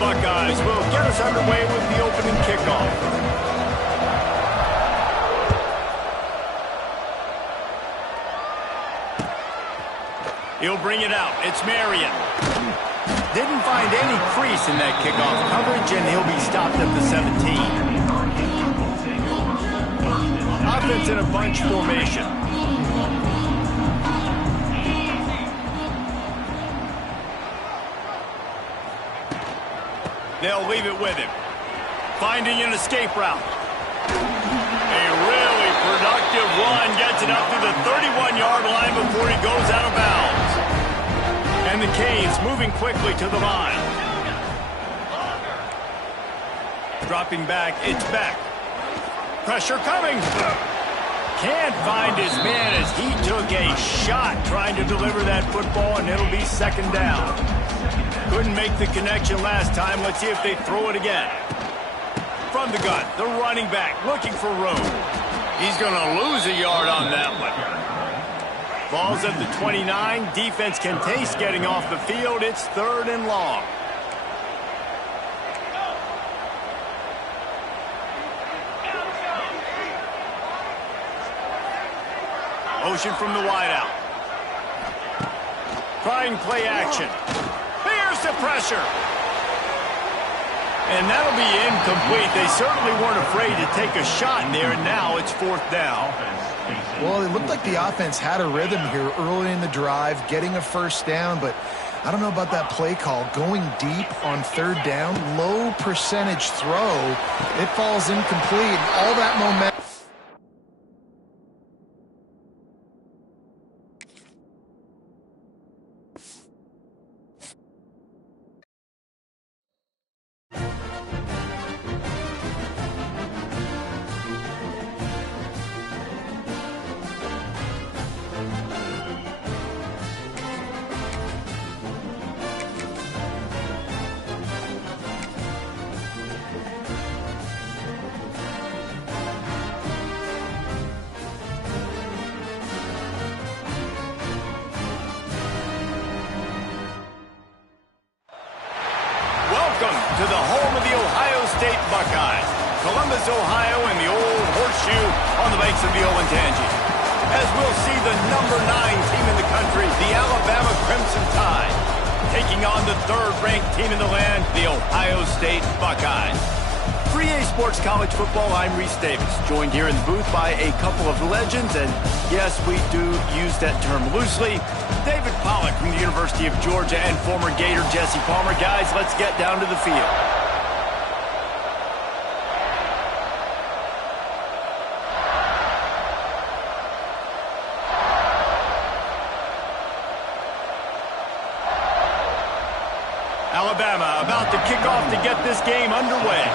Buckeyes will get us underway with the opening kickoff. He'll bring it out. It's Marion. Didn't find any crease in that kickoff coverage, and he'll be stopped at the 17. Offense in a bunch formation. They'll leave it with him. Finding an escape route. A really productive run gets it up to the 31-yard line before he goes out of bounds. And the Canes moving quickly to the line. Dropping back, it's Beck. Pressure coming. Can't find his man as he took a shot trying to deliver that football, and it'll be second down. Couldn't make the connection last time. Let's see if they throw it again. From the gun, the running back looking for room. He's going to lose a yard on that one. Ball's at the 29. Defense can taste getting off the field. It's 3rd and long. Motion from the wideout. Trying play action. Here's the pressure. And that'll be incomplete. They certainly weren't afraid to take a shot in there, and now it's 4th down. Well, it looked like the offense had a rhythm here early in the drive, getting a first down, but I don't know about that play call. Going deep on 3rd down, low percentage throw, it falls incomplete. All that momentum. To the home of the Ohio State Buckeyes, Columbus, Ohio, and the old horseshoe on the banks of the Ncaa. As we'll see the number 9 team in the country, the Alabama Crimson Tide, taking on the 3rd-ranked team in the land, the Ohio State Buckeyes. 3A Sports College Football, I'm Reese Davis, joined here in the booth by a couple of legends, and yes, we do use that term loosely. David Pollack from the University of Georgia and former Gator Jesse Palmer. Guys, let's get down to the field. Alabama about to kick off to get this game underway.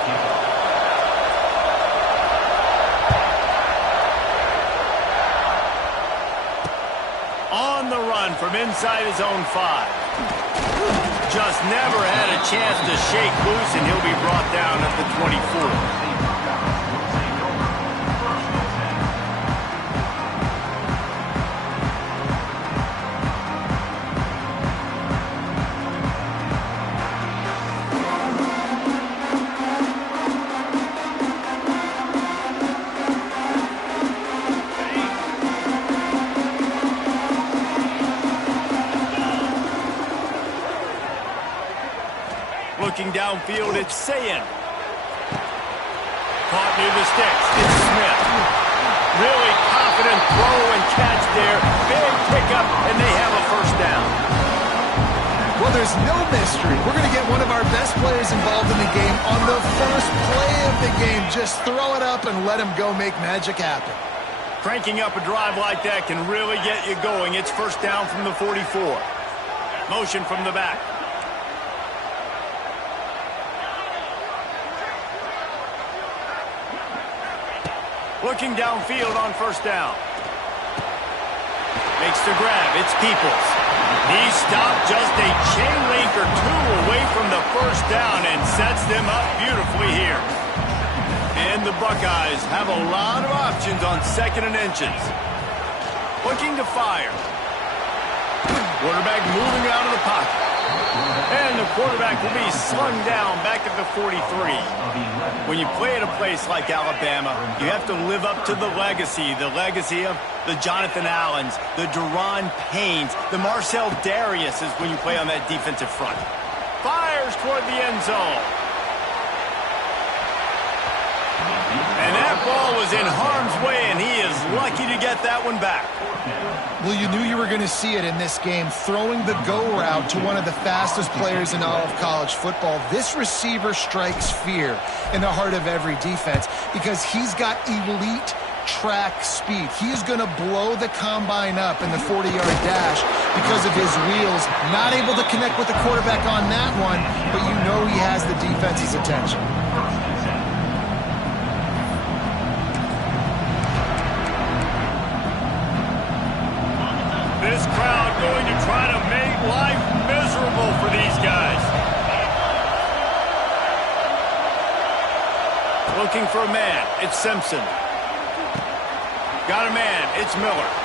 On the run from inside his own 5. Just never had a chance to shake loose, and he'll be brought down at the 24. Looking downfield, it's Sayin. Caught near the sticks. It's Smith. Really confident throw and catch there. Big pickup, and they have a first down. Well, there's no mystery. We're going to get one of our best players involved in the game on the first play of the game. Just throw it up and let him go make magic happen. Cranking up a drive like that can really get you going. It's first down from the 44. Motion from the back. Looking downfield on first down. Makes the grab. It's Peoples. He stopped just a chain link or 2 away from the first down and sets them up beautifully here. And the Buckeyes have a lot of options on 2nd and inches. Looking to fire. Quarterback moving out of the pocket. And the quarterback will be slung down back at the 43. When you play at a place like Alabama, you have to live up to the legacy of the Jonathan Allens, the Daron Paynes, the Marcel Dariuses when you play on that defensive front. Fires toward the end zone. And that ball was in harm's way, and he is lucky to get that one back. Well, you knew you were going to see it in this game, throwing the go route to one of the fastest players in all of college football. This receiver strikes fear in the heart of every defense because he's got elite track speed. He is going to blow the combine up in the 40-yard dash because of his wheels. Not able to connect with the quarterback on that one, but you know he has the defense's attention. This crowd going to try to make life miserable for these guys. Looking for a man. It's Simpson. Got a man. It's Miller.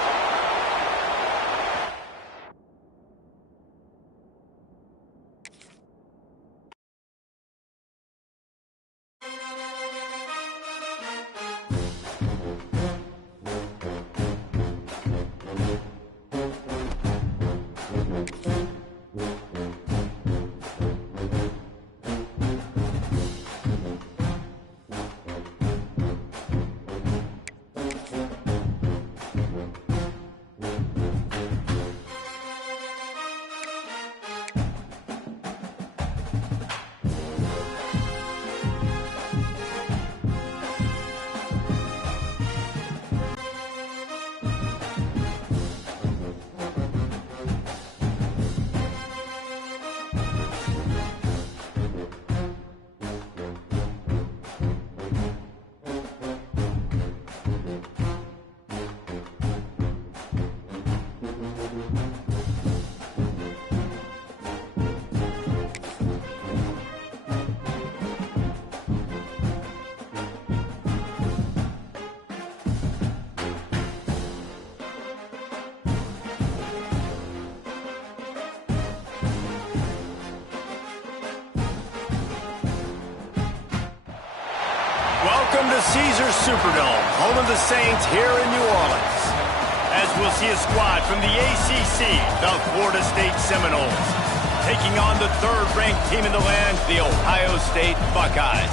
Welcome to Caesars Superdome, home of the Saints here in New Orleans. As we'll see a squad from the ACC, the Florida State Seminoles, taking on the third-ranked team in the land, the Ohio State Buckeyes.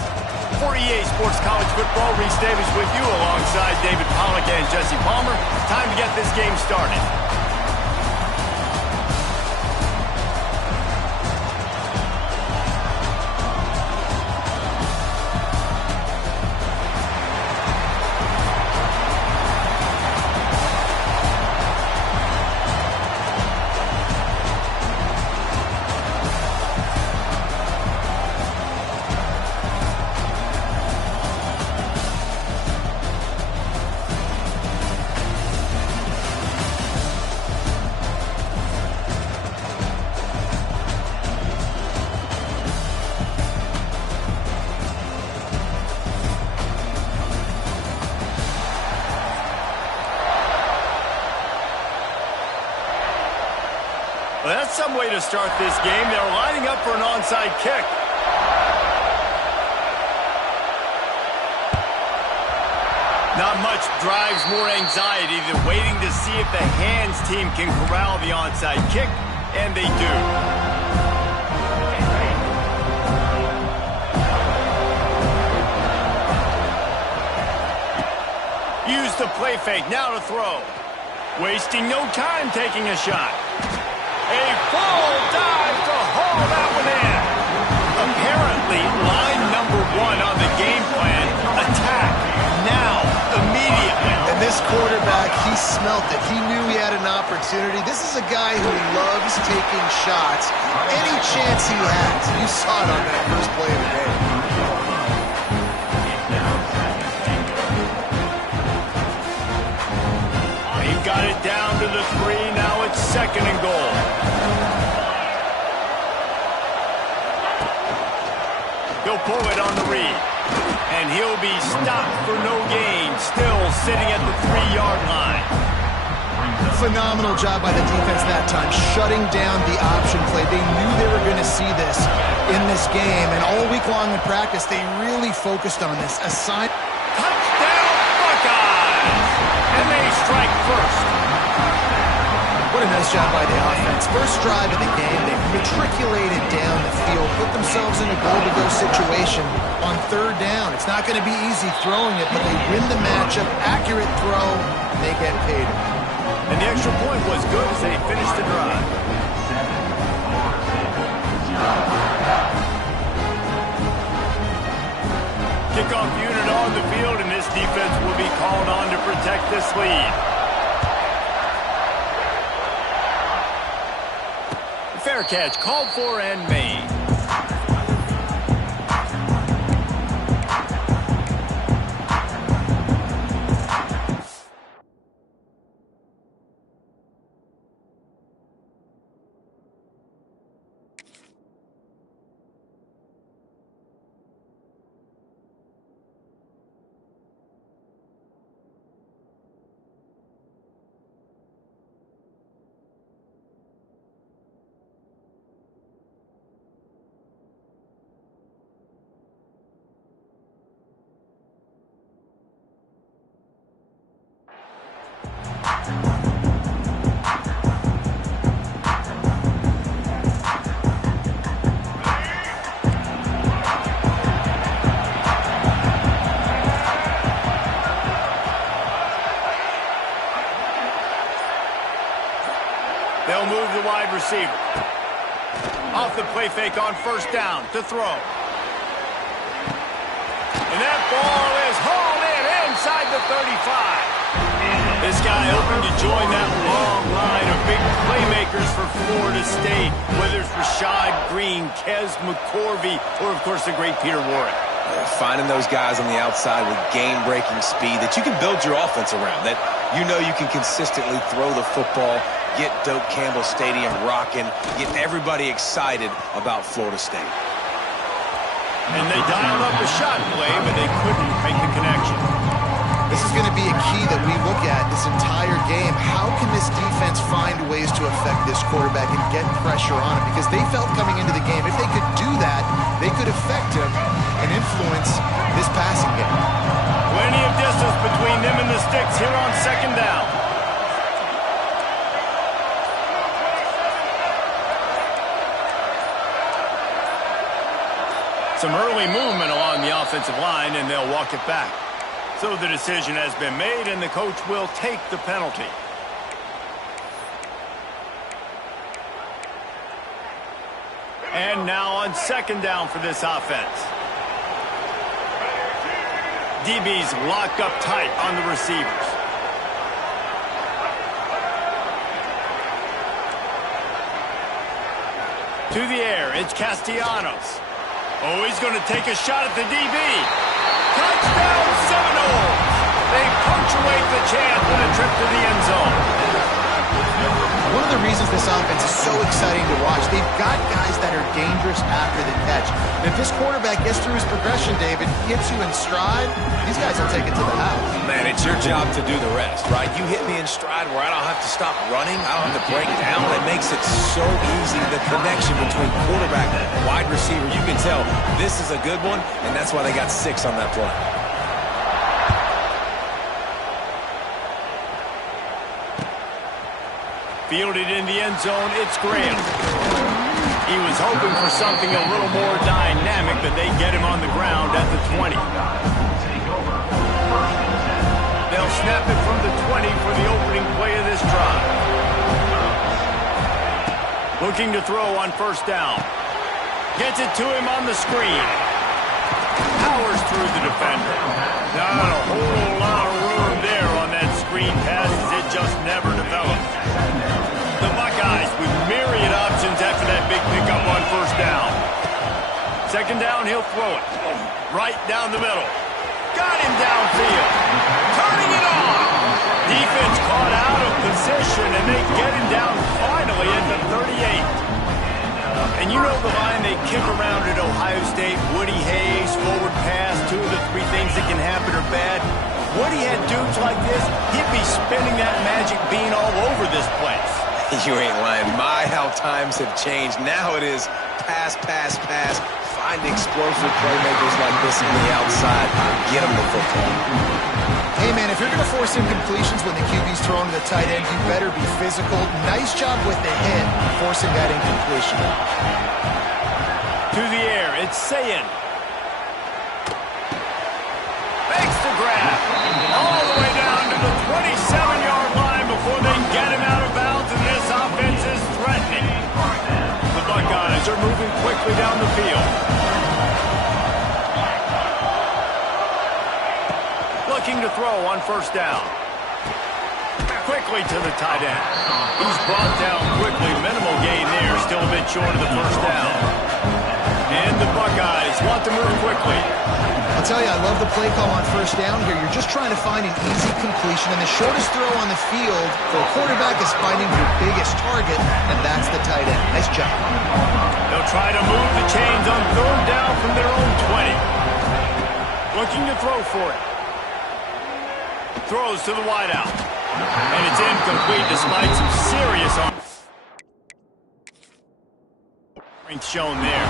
For EA Sports College Football, Reese Davis with you alongside David Pollack and Jesse Palmer. Time to get this game started. Well, that's some way to start this game. They're lining up for an onside kick. Not much drives more anxiety than waiting to see if the hands team can corral the onside kick, and they do. Use the play fake, now to throw. Wasting no time taking a shot. A full dive to haul that one in. Apparently, line number one on the game plan, attack, now, immediately. And this quarterback, he smelt it. He knew he had an opportunity. This is a guy who loves taking shots any chance he has. You saw it on that first play of the game. Got it down to the 3. Now it's 2nd and goal. He'll pull it on the read. And he'll be stopped for no gain. Still sitting at the 3-yard line. Phenomenal job by the defense that time, shutting down the option play. They knew they were going to see this in this game, and all week long in practice, they really focused on this. Touchdown, Buckeyes! And they strike first. What a nice job by the offense. First drive of the game, they matriculated down the field, put themselves in a goal-to-go situation on third down. It's not going to be easy throwing it, but they win the matchup, accurate throw, and they get paid. And the extra point was good as they finished the drive. Kickoff unit on the field, and this defense will be called on to protect this lead. Fair catch called for and made. They'll move the wide receiver. Off the play fake on first down to throw. And that ball is hauled in inside the 35. This guy hoping to join that long line of big playmakers for Florida State, whether it's Rashad Green, Kez McCorvey, or, of course, the great Peter Warrick. Finding those guys on the outside with game-breaking speed that you can build your offense around, that you know you can consistently throw the football, get Doak Campbell Stadium rocking, get everybody excited about Florida State. And they dialed up a shot play, but they couldn't make the connection. This is going to be a key that we look at this entire game. How can this defense find ways to affect this quarterback and get pressure on him? Because they felt coming into the game, if they could do that, they could affect him and influence this passing game. Plenty of distance between them and the sticks here on second down. Some early movement along the offensive line, and they'll walk it back. So the decision has been made, and the coach will take the penalty. And now on second down for this offense. DB's locked up tight on the receivers. To the air, it's Castellanos. Oh, he's going to take a shot at the DB. Touchdown Seminoles! They punctuate the chance with a trip to the end zone. One of the reasons this offense is so exciting to watch, they've got guys that are dangerous after the catch. And if this quarterback gets through his progression, David, hits you in stride, these guys will take it to the house. Man, it's your job to do the rest, right? You hit me in stride where I don't have to stop running. I don't have to break down. It makes it so easy. The connection between quarterback and wide receiver, you can tell this is a good one, and that's why they got 6 on that play. Fielded in the end zone, it's Graham. He was hoping for something a little more dynamic, but they get him on the ground at the 20. They'll snap it from the 20 for the opening play of this drive. Looking to throw on first down. Gets it to him on the screen. Powers through the defender. Not a whole lot of room there on that screen pass as it just never developed. The Buckeyes with myriad options after that big pickup on first down. Second down, he'll throw it. Right down the middle. Got him downfield. Turning it on. Defense caught out of position, and they get him down finally at the 38. And you know the line they kick around at Ohio State, Woody Hayes, forward pass, 2 of the 3 things that can happen are bad. When he had dudes like this, he'd be spinning that magic bean all over this place. You ain't lying. My, how times have changed. Now it is pass, pass, pass. Find explosive playmakers like this on the outside. Get them the football. Hey, man, if you're going to force incompletions when the QB's throwing to the tight end, you better be physical. Nice job with the hit, forcing that incompletion. To the air, it's Ncaa. Makes the grab. All the way down to the 27-yard line before they can get him out of bounds, and this offense is threatening. The Buckeyes are moving quickly down the field. Looking to throw on first down. Quickly to the tight end. He's brought down quickly. Minimal gain there. Still a bit short of the first down. And the Buckeyes want to move quickly. I'll tell you, I love the play call on first down here. You're just trying to find an easy completion, and the shortest throw on the field for a quarterback is finding your biggest target, and that's the tight end. Nice job. They'll try to move the chains on third down from their own 20. Looking to throw for it. Throws to the wideout. And it's incomplete despite some serious strength shown there.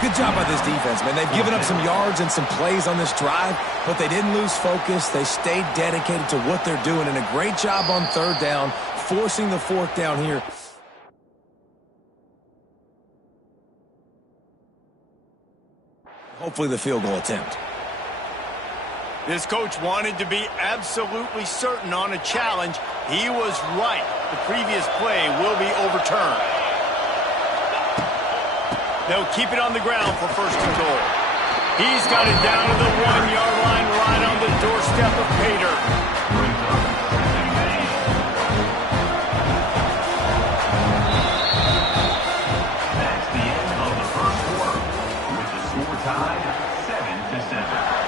Good job by this defense, man. They've given up some yards and some plays on this drive, but they didn't lose focus. They stayed dedicated to what they're doing, and a great job on third down, forcing the fourth down here. Hopefully the field goal attempt. This coach wanted to be absolutely certain on a challenge. He was right. The previous play will be overturned. They'll keep it on the ground for first and goal. He's got it down to the 1-yard line right on the doorstep of Pater. That's the end of the first quarter, with the score tied 7-7.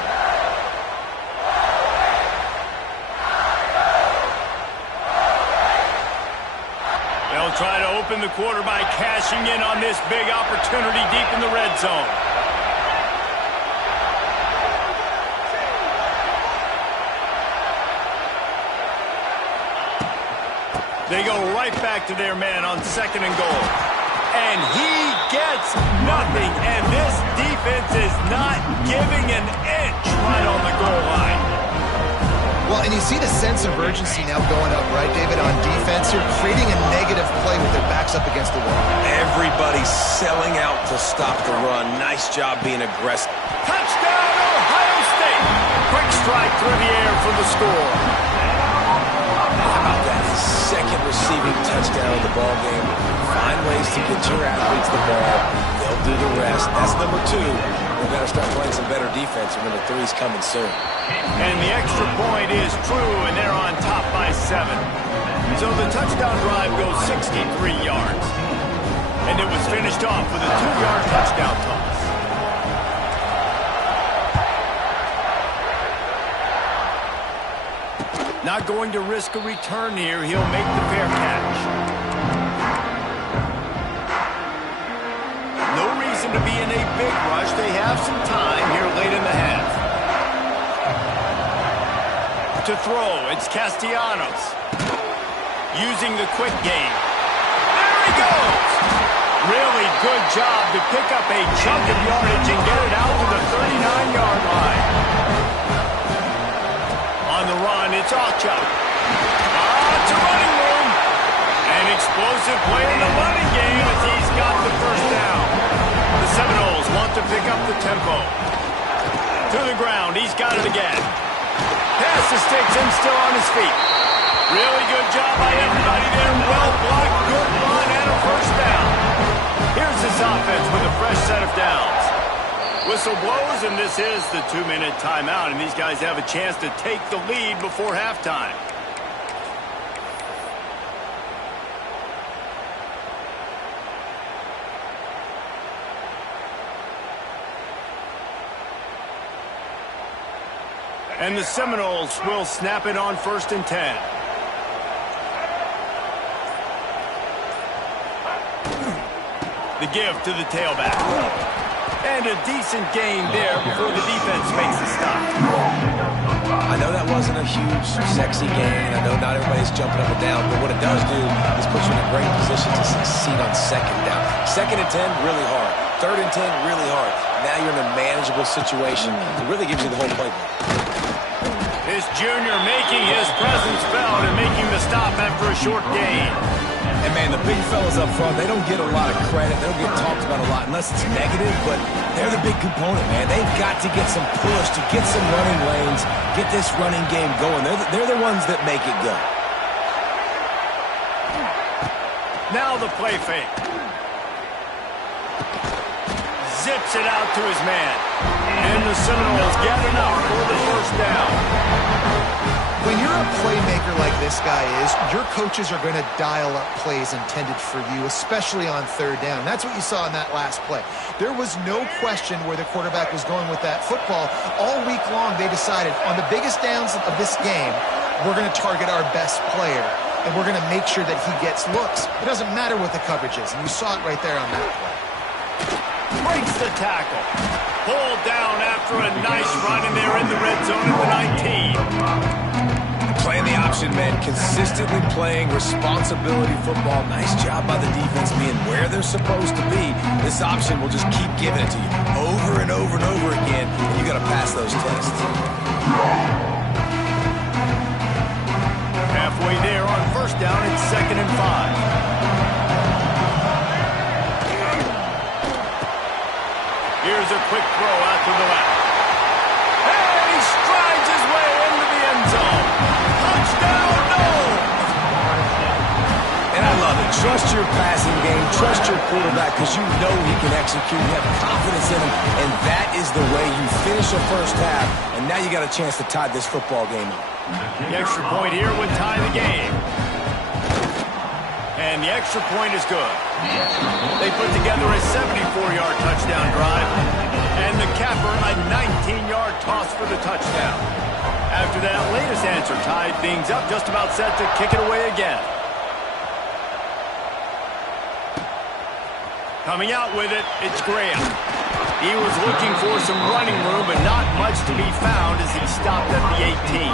They'll try to open the quarter by cashing in on this big opportunity deep in the red zone. They go right back to their man on second and goal. And he gets nothing, and this defense is not giving an inch right on the goal line. Well, and you see the sense of urgency now going up, right, David, on defense here, creating a negative play with their backs up against the wall. Everybody's selling out to stop the run. Nice job being aggressive. Touchdown, Ohio State! Quick strike through the air for the score. How about that? Second receiving touchdown of the ball game. Find ways to get your athletes the ball. They'll do the rest. That's number 2. We better start playing some better defense, and number 3 is coming soon. And the extra point is true, and they're on top by 7. So the touchdown drive goes 63 yards. And it was finished off with a 2-yard touchdown toss. Not going to risk a return here. He'll make the fair catch. No reason to be in a big rush. They have some time here late in the half. To throw, it's Castellanos. Using the quick game. There he goes! Really good job to pick up a chunk of yardage and get it out to the 39-yard line. On the run, it's Ncaa. To running room. An explosive play in the running game as he's got the first down. The Seminoles want to pick up the tempo. To the ground, he's got it again. Pass the sticks and still on his feet. Really good job by everybody there. Well blocked, good run, and a first down. Here's this offense with a fresh set of downs. Whistle blows, and this is the 2-minute timeout, and these guys have a chance to take the lead before halftime. And the Seminoles will snap it on 1st and 10. The give to the tailback. And a decent gain there before the defense makes the stop. I know that wasn't a huge, sexy gain. I know not everybody's jumping up and down, but what it does do is put you in a great position to succeed on second down. 2nd and 10, really hard. 3rd and 10, really hard. Now you're in a manageable situation. It really gives you the whole playbook. This junior making his presence felt and making the stop after a short gain. And, man, the big fellas up front, they don't get a lot of credit. They don't get talked about a lot unless it's negative, but they're the big component, man. They've got to get some push, to get some running lanes, get this running game going. They're the ones that make it go. Now the play fake. Zips it out to his man. And the Seminoles get enough for the first down. When you're a playmaker like this guy is, your coaches are going to dial up plays intended for you, especially on 3rd down. That's what you saw in that last play. There was no question where the quarterback was going with that football. All week long, they decided on the biggest downs of this game, we're going to target our best player, and we're going to make sure that he gets looks. It doesn't matter what the coverage is, and you saw it right there on that play. Breaks the tackle. Pulled down after a nice run, and they're in the red zone at the 19. Playing the option, man. Consistently playing responsibility football. Nice job by the defense being where they're supposed to be. This option will just keep giving it to you over and over and over again. You got to pass those tests. Halfway there on 1st down, it's 2nd and 5. Here's a quick throw out to the left. And he strides his way into the end zone. Touchdown, no! And I love it. Trust your passing game. Trust your quarterback because you know he can execute. You have confidence in him, and that is the way you finish a first half. And now you got a chance to tie this football game up. The extra point here would tie the game. And the extra point is good. They put together a 74-yard touchdown drive. And the capper, a 19-yard toss for the touchdown. After that latest answer tied things up, just about set to kick it away again. Coming out with it, it's Graham. He was looking for some running room, but not much to be found as he stopped at the 18.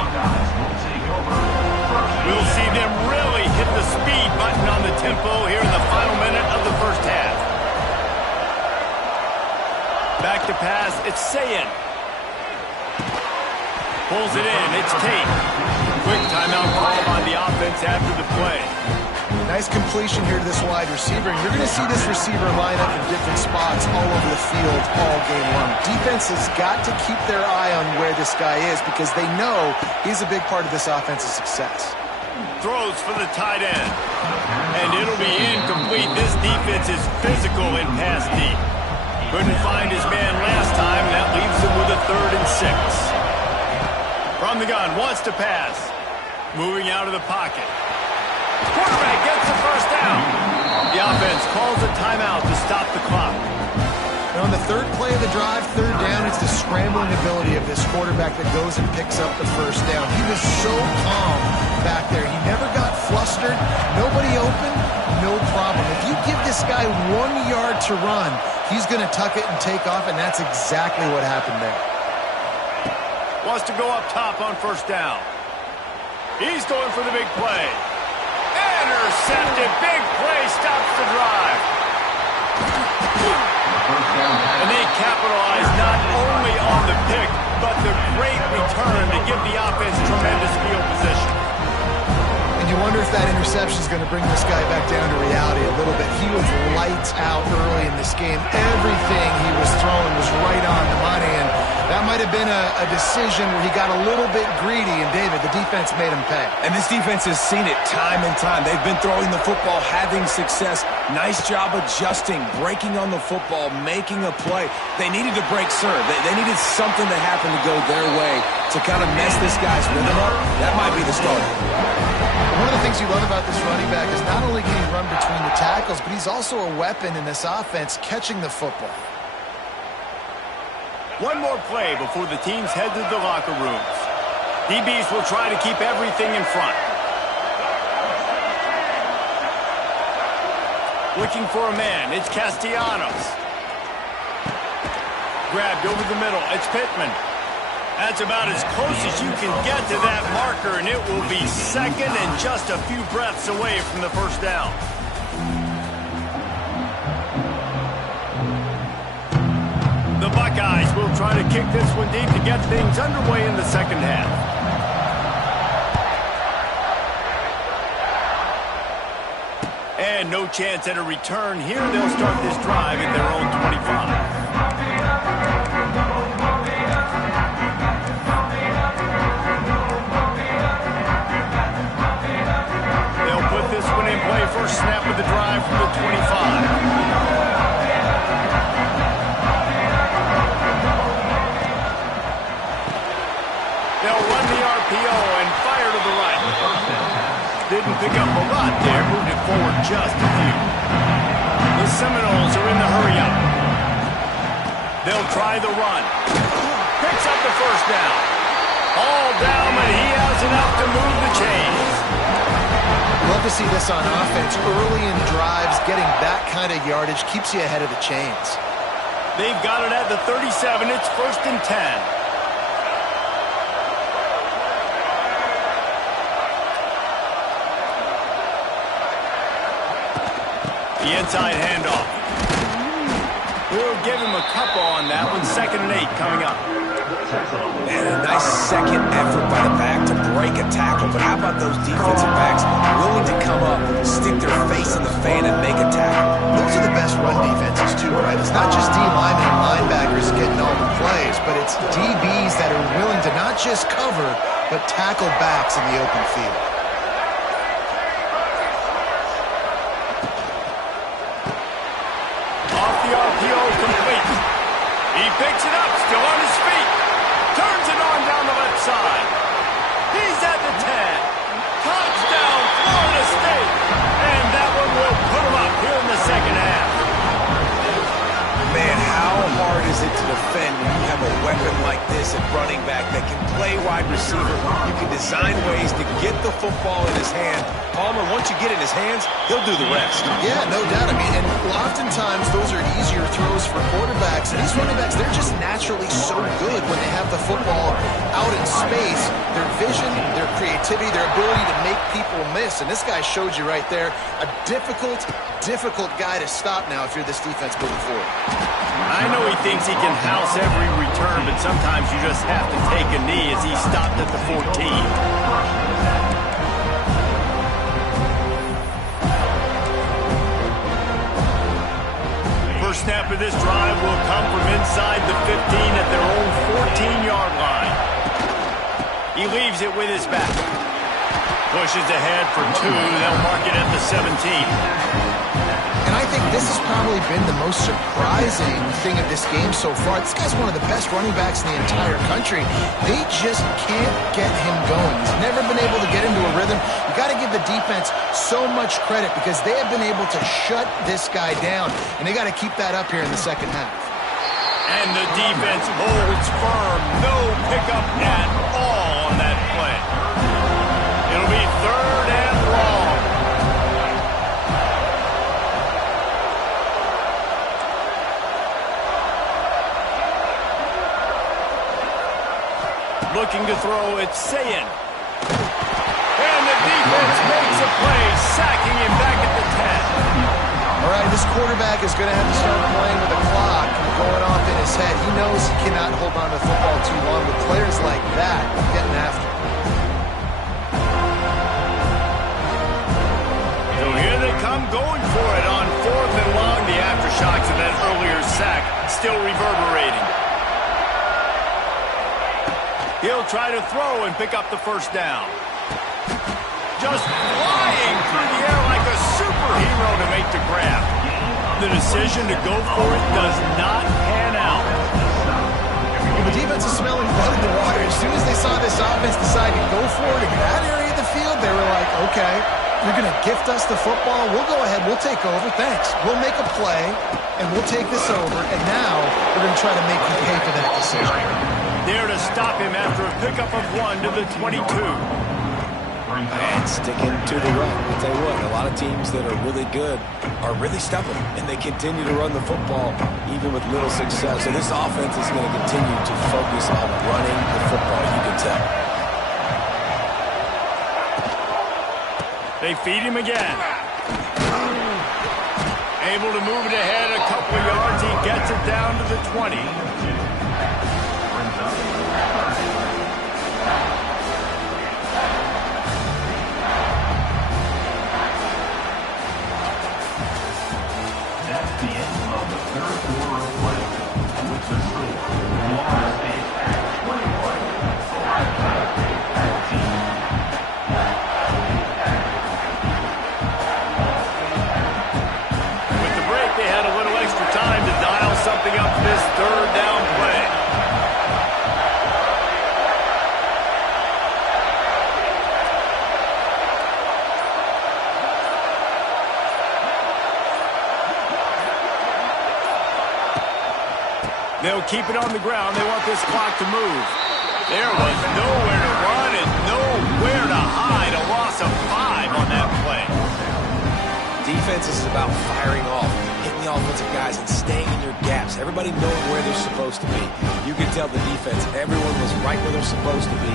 We'll see them really hit the speed button on the tempo here in the final minute of the first half. Back to pass, it's Sayin. Pulls it in, it's Tate. Quick timeout call by the offense after the play. Nice completion here to this wide receiver, and you're going to see this receiver line up in different spots all over the field all game long. Defense has got to keep their eye on where this guy is because they know he's a big part of this offense's success. Throws for the tight end. And it'll be incomplete. This defense is physical in pass deep. Couldn't find his man last time, and that leaves him with a 3rd and 6. From the gun, wants to pass. Moving out of the pocket. Quarterback gets the first down. The offense calls a timeout to stop the clock. And on the 3rd play of the drive, 3rd down, it's the scrambling ability of this quarterback that goes and picks up the first down. He was so calm back there. He never got flustered. Nobody open, no problem. If you give this guy 1 yard to run, he's going to tuck it and take off, and that's exactly what happened there. Wants to go up top on 1st down. He's going for the big play. Intercepted. Big play stops the drive. And they capitalize not only on the pick, but the great return to give the offense tremendous field position. And you wonder if that interception is going to bring this guy back down to reality a little bit. He was lights out early in this game. Everything he was throwing was right on the money, and that might have been a decision where he got a little bit greedy, and David, the defense made him pay. And this defense has seen it time and time. They've been throwing the football, having success. Nice job adjusting, breaking on the football, making a play. They needed to break serve. They needed something to happen to go their way to kind of mess this guy's rhythm up. That might be the start. One of the things you love about this running back is not only can he run between the tackles, but he's also a weapon in this offense catching the football. One more play before the teams head to the locker rooms. DBs will try to keep everything in front. Looking for a man, it's Castellanos. grabbed over the middle. It's Pittman. That's about as close as you can get to that marker, and it will be second and just a few breaths away from the first down. The Buckeyes will try to kick this one deep to get things underway in the second half. And no chance at a return here. They'll start this drive at their own 25. First snap of the drive from the 25. They'll run the RPO and fire to the right. Didn't pick up a lot there, moved it forward just a few. The Seminoles are in the hurry-up. They'll try the run. Picks up the first down. All down, but he has enough to move the chains. Love to see this on offense. Early in drives, getting that kind of yardage keeps you ahead of the chains. They've got it at the 37. It's 1st and 10. The inside handoff. We'll give him a couple on that one. 2nd and 8 coming up. And a nice second effort by the back to break a tackle. But how about those defensive backs willing to come up, stick their face in the fan, and make a tackle? Those are the best run defenses, too, right? It's not just D linemen and linebackers getting all the plays, but it's DBs that are willing to not just cover, but tackle backs in the open field. Off the RPO, complete. He picks it up, still on his feet. Turns it on down the left side. He's at the 10. Touchdown, Florida State. And that one will put him up here in the second half. Man, how hard is it to defend when you have a weapon like this at running back that can play wide receiver? You can design ways to get the football in his hand. Palmer, once you get it in his hands, he'll do the rest. Yeah, no doubt. I mean, and oftentimes those are easier throws for quarterbacks. And these running backs, they're just naturally so good when they have the football out in space. Their vision, their creativity, their ability to make people miss. And this guy showed you right there, a difficult guy to stop now if you're this defense moving forward. I know he thinks he can house every return, but sometimes you just have to take a knee as he stopped at the 14. First snap of this drive will come from inside the 15 at their own 14-yard line. He leaves it with his back. Pushes ahead for 2. They'll mark it at the 17. And I think this has probably been the most surprising thing of this game so far. This guy's one of the best running backs in the entire country. They just can't get him going. He's never been able to get into a rhythm. You got to give the defense so much credit because they have been able to shut this guy down. And they got to keep that up here in the second half. And the defense holds firm. No pickup at all on that play. It'll be 3rd and long. Looking to throw, it's Sayin. And the defense makes a play, sacking him back at the 10. All right, this quarterback is going to have to start playing with the clock going off in his head. He knows he cannot hold on to the football too long with players like that getting after him. So here they come going for it on 4th and long. The aftershocks of that earlier sack still reverberating. He'll try to throw and pick up the first down. Just flying through the air like a superhero to make the grab. The decision to go for it does not pan out. Well, the defense is smelling blood in the water. As soon as they saw this offense decide to go for it in that area of the field, they were like, okay, you're going to gift us the football. We'll go ahead. We'll take over. Thanks. We'll make a play, and we'll take this over. And now we're going to try to make you pay for that decision. There to stop him after a pickup of 1 to the 22. And sticking to the run. I'll tell you what, a lot of teams that are really good are really stubborn, and they continue to run the football even with little success. So this offense is going to continue to focus on running the football, you can tell. They feed him again. Able to move it ahead a couple of yards. He gets it down to the 20. That's the end of the third quarter of play. With the score, Florida State 21, Ohio State 14. With the break, they had a little extra time to dial something up this third down play. They'll keep it on the ground. They want this clock to move. There was nowhere to run and nowhere to hide. A loss of 5 on that play. Defense is about firing off, hitting the offensive guys, and staying in your gaps. Everybody knowing where they're supposed to be. You can tell the defense, everyone was right where they're supposed to be.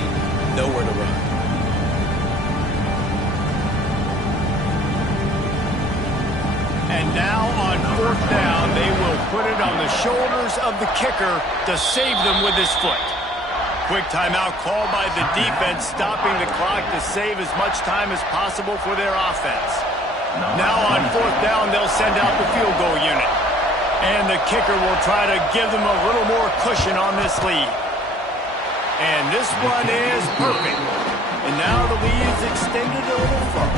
Nowhere to run. And now on fourth down, they will put it on the shoulders of the kicker to save them with his foot. Quick timeout called by the defense, stopping the clock to save as much time as possible for their offense. Now on fourth down, they'll send out the field goal unit. And the kicker will try to give them a little more cushion on this lead. And this one is perfect. And now the lead is extended a little further.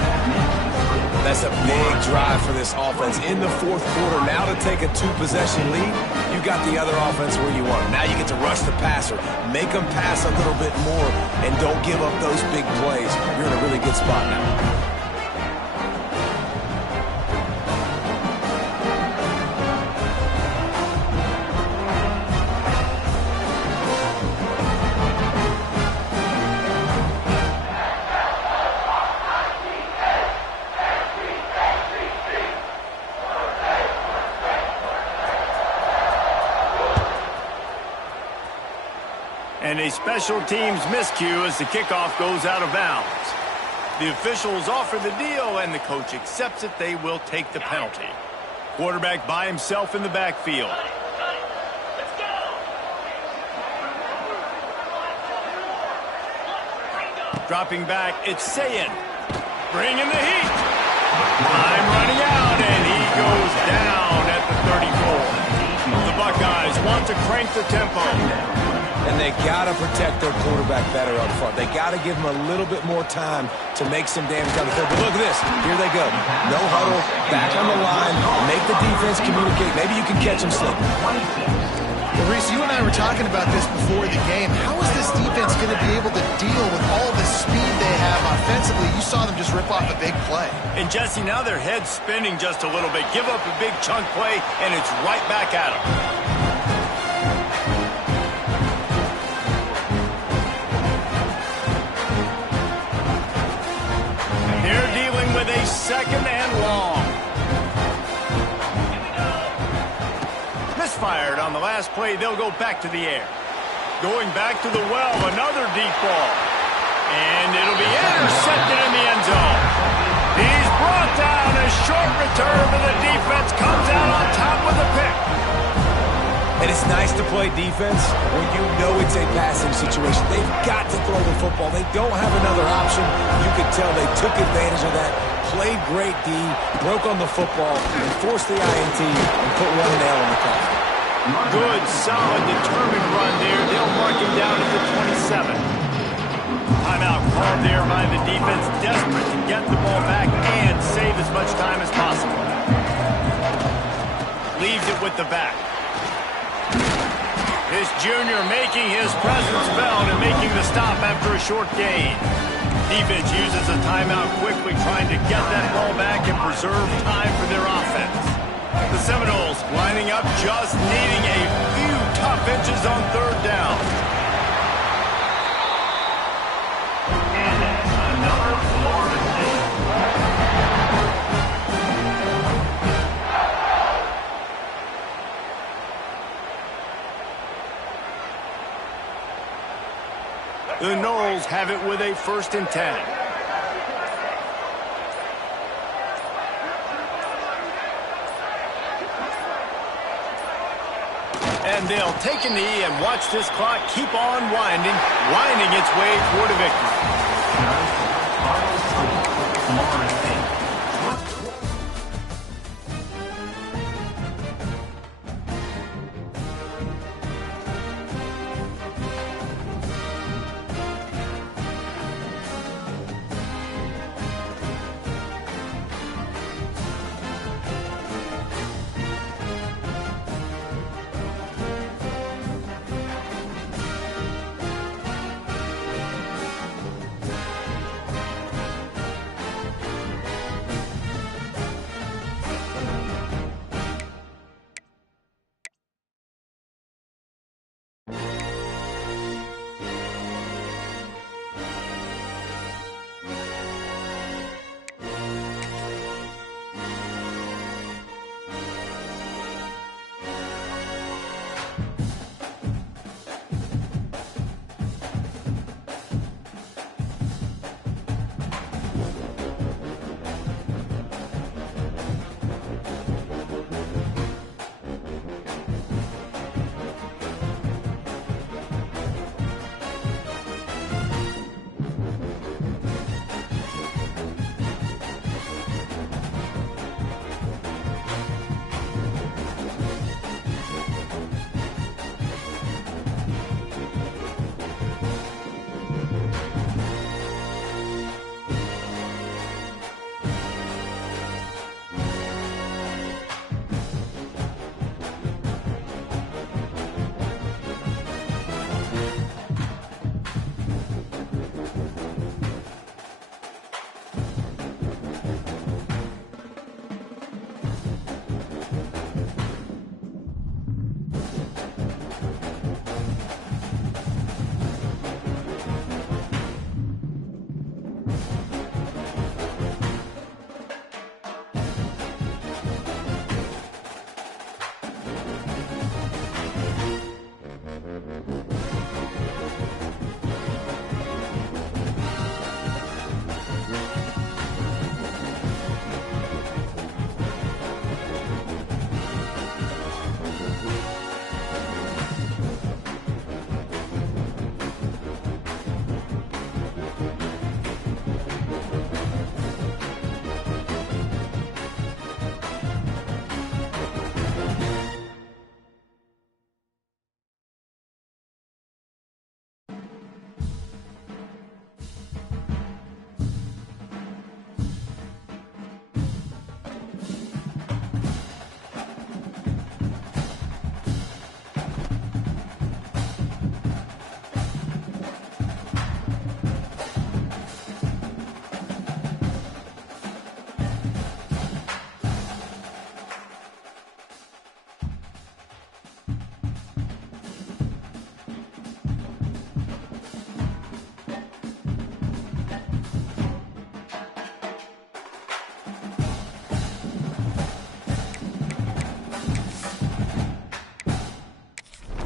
That's a big drive for this offense in the fourth quarter. Now to take a 2-possession lead, you got the other offense where you want them. Now you get to rush the passer, make them pass a little bit more, and don't give up those big plays. You're in a really good spot now. And a special teams miscue as the kickoff goes out of bounds. The officials offer the deal, and the coach accepts it. They will take the penalty. Quarterback by himself in the backfield. Dropping back, it's Ncaa. Bringing the heat. Time running out, and he goes down at the 34. The Buckeyes want to crank the tempo. And they got to protect their quarterback better up front. They got to give him a little bit more time to make some damage on the field. But look at this. Here they go. No huddle, back on the line, make the defense communicate. Maybe you can catch them slipping. Well, Reese, you and I were talking about this before the game. How is this defense going to be able to deal with all the speed they have offensively? You saw them just rip off a big play. And, Jesse, now their head's spinning just a little bit. Give up a big chunk play, and it's right back at them. They're dealing with a second and long. Misfired on the last play. They'll go back to the air. Going back to the well, another deep ball. And it'll be intercepted in the end zone. He's brought down. A short return, but the defense comes out on top with the pick. And it's nice to play defense when you know it's a passing situation. They've got to throw the football. They don't have another option. You could tell they took advantage of that, played great D, broke on the football, and forced the INT and put one nail in the coffin. Good, solid, determined run there. They'll mark him down at the 27. Timeout called there by the defense, desperate to get the ball back and save as much time as possible. Leaves it with the back. This junior making his presence felt and making the stop after a short gain. Defense uses a timeout quickly, trying to get that ball back and preserve time for their offense. The Seminoles lining up, just needing a few tough inches on third down. And that's another The Noles have it with a 1st and 10. And they'll take a knee and watch this clock keep on winding its way toward a victory.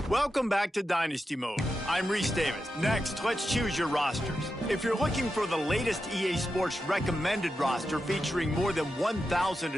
Welcome back to Dynasty Mode. I'm Reese Davis. Next, let's choose your rosters. If you're looking for the latest EA Sports recommended roster featuring more than 1,000